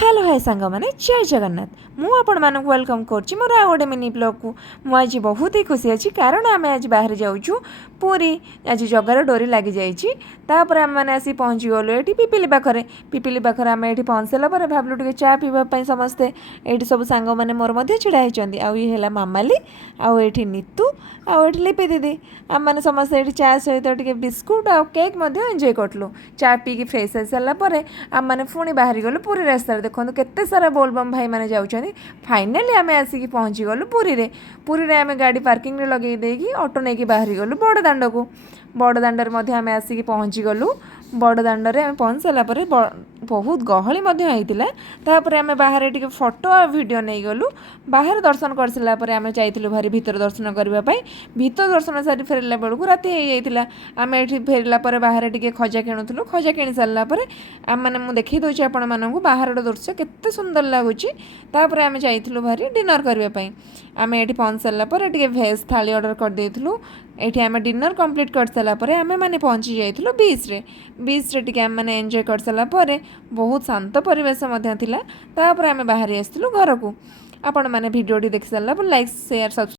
hello hi सांग मैंने जय जगन्नाथ मु आपण मानक वेलकम करछि मोर आ गोटे मिनी ब्लॉग को मु आज बहुत ही खुशी अच्छी कारण आम आज बाहर जाऊँ पूरी आज जगार डोरी लगी जाइए तापर आम मैंने आसी पहुँची गलु ये पिपिली पाखे आम ये पहुँच सारापर भावलु टे चा पीवाई समस्ते ये सब सांग मैंने मोर मध्य छिड़ा होती आउ ये है मामाली आउ ये नीतू आउ ये लिपि दीदी आम मैंने समस्ते ये चा सहित टे बिस्कुट आउ केक एंजॉय करूँ चा पीकी फ्रेश हो सारापर आम मैंने पुणी बाहरी गलु पूरी रास्ता देखो केते सारा बोलबम भाई मैंने जाऊँ फाइनाली आम आसिक पहुँची गलु पुरी आम गाड़ी पार्किंग लगे देकी ऑटो नहीं बाहरी गलु बड़ दाण्ड को बड़ दाण्ड आम आसिक पहुँची गलु बड़ दाण्ड आम पहुँच सारापर बहुत गहली होता आम बाहर टे फोटो और वीडियो नहीं गलु बाहर दर्शन कर सारापर आम जाइलु भारी भीतर दर्शन करने भीतर दर्शन सारी फेरला बेलू राति हो जाता आम ये फेरला बाहर टे खजा किणुलु खजा कि सारापर आम मैंने मुझे देखी दूसरी आपण मानक बाहर दृश्य केते सुंदर लगुच आम जाइलु भारी डिनर करने आम ये पहुँच सारापर टे भेज थाली ऑर्डर करदेलु ये आम डिनर कंप्लीट कर सारापर आम मैंने पहुँची जाइलु बीच रे टे आम मैंने एंजॉय कर सारापर बहुत शांत परिवेश आम बाहरी आसलु घर को आपण मैंने भिडियो देख सारापर लाइक शेयर सब्सक्राइब